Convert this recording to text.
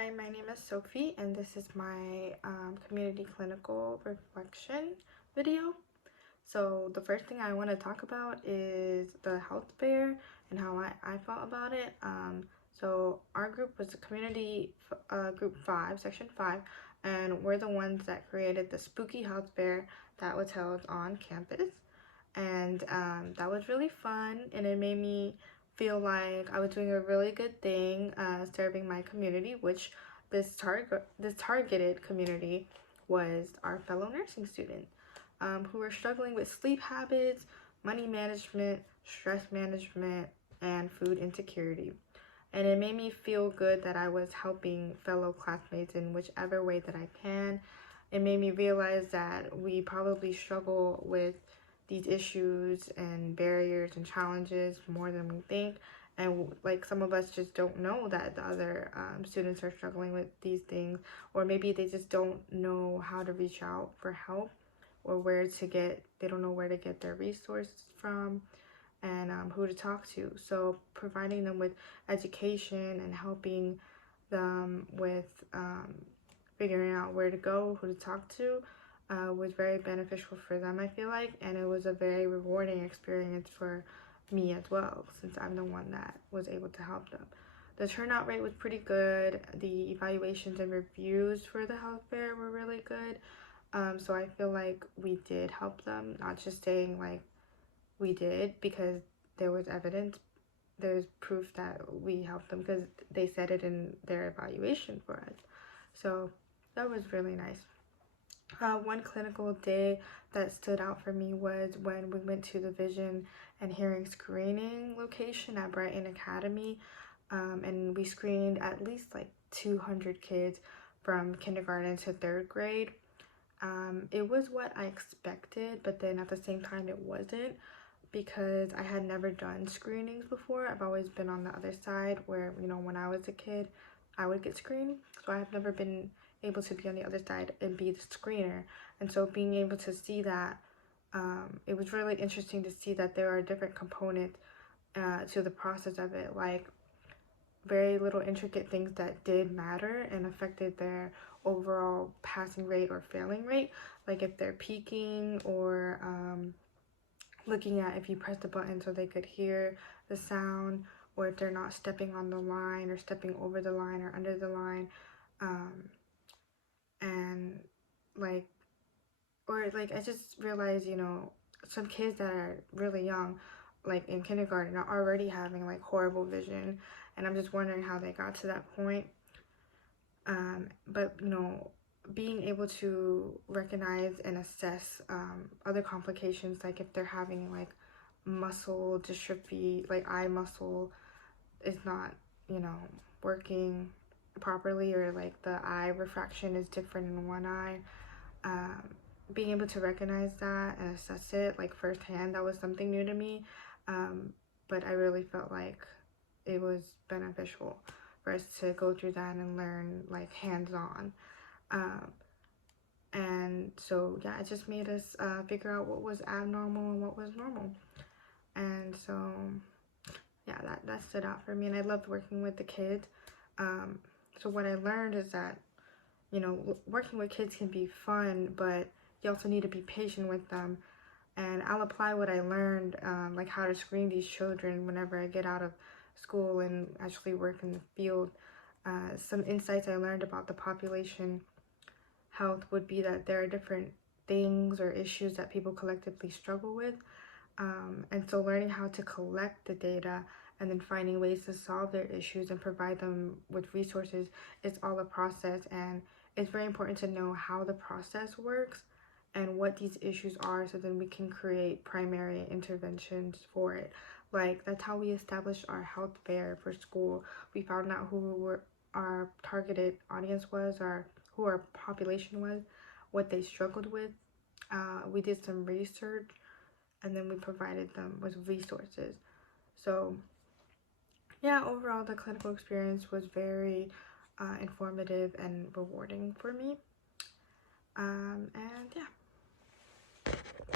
Hi, my name is Sophie, and this is my community clinical reflection video. So the first thing I want to talk about is the health fair and how I felt about it. So our group was a community group 5, section 5, and we're the ones that created the spooky health fair that was held on campus. And that was really fun, and it made me feel like I was doing a really good thing serving my community, which this targeted community was our fellow nursing students who were struggling with sleep habits, money management, stress management, and food insecurity. And it made me feel good that I was helping fellow classmates in whichever way that I can. It made me realize that we probably struggle with these issues and barriers and challenges more than we think, and like some of us just don't know that the other students are struggling with these things, or maybe they just don't know how to reach out for help, or they don't know where to get their resources from, and who to talk to. So providing them with education and helping them with figuring out where to go, who to talk to, was very beneficial for them, I feel like, and it was a very rewarding experience for me as well, since I'm the one that was able to help them. The turnout rate was pretty good. The evaluations and reviews for the health fair were really good. So I feel like we did help them, not just saying like we did because there was evidence. There's proof that we helped them because they said it in their evaluation for us. So that was really nice. One clinical day that stood out for me was when we went to the Vision and Hearing Screening location at Brighton Academy, and we screened at least like 200 kids from kindergarten to 3rd grade. It was what I expected, but then at the same time it wasn't, because I had never done screenings before. I've always been on the other side where, when I was a kid, I would get screened. So I've never been able to be on the other side and be the screener. And so being able to see that, it was really interesting to see that there are different components to the process of it, like very little intricate things that did matter and affected their overall passing rate or failing rate, like if they're peaking, or looking at if you press the button so they could hear the sound, or if they're not stepping on the line or stepping over the line or under the line, and like, or like I just realized, some kids that are really young, like in kindergarten, are already having like horrible vision, and I'm just wondering how they got to that point. But being able to recognize and assess other complications, like if they're having like muscle dystrophy, like eye muscle is not working properly, or like the eye refraction is different in one eye, being able to recognize that and assess it like firsthand, that was something new to me, but I really felt like it was beneficial for us to go through that and learn like hands-on. And so yeah, it just made us figure out what was abnormal and what was normal. And so yeah, that stood out for me, and I loved working with the kids. So what I learned is that working with kids can be fun, but you also need to be patient with them. And I'll apply what I learned, like how to screen these children whenever I get out of school and actually work in the field. Some insights I learned about the population health would be that there are different things or issues that people collectively struggle with. And so learning how to collect the data and then finding ways to solve their issues and provide them with resources is all a process. And it's very important to know how the process works and what these issues are, so then we can create primary interventions for it. Like, that's how we established our health fair for school. We found out who our targeted audience was, or who our population was, what they struggled with. We did some research, and then we provided them with resources. So yeah, overall the clinical experience was very informative and rewarding for me. And yeah.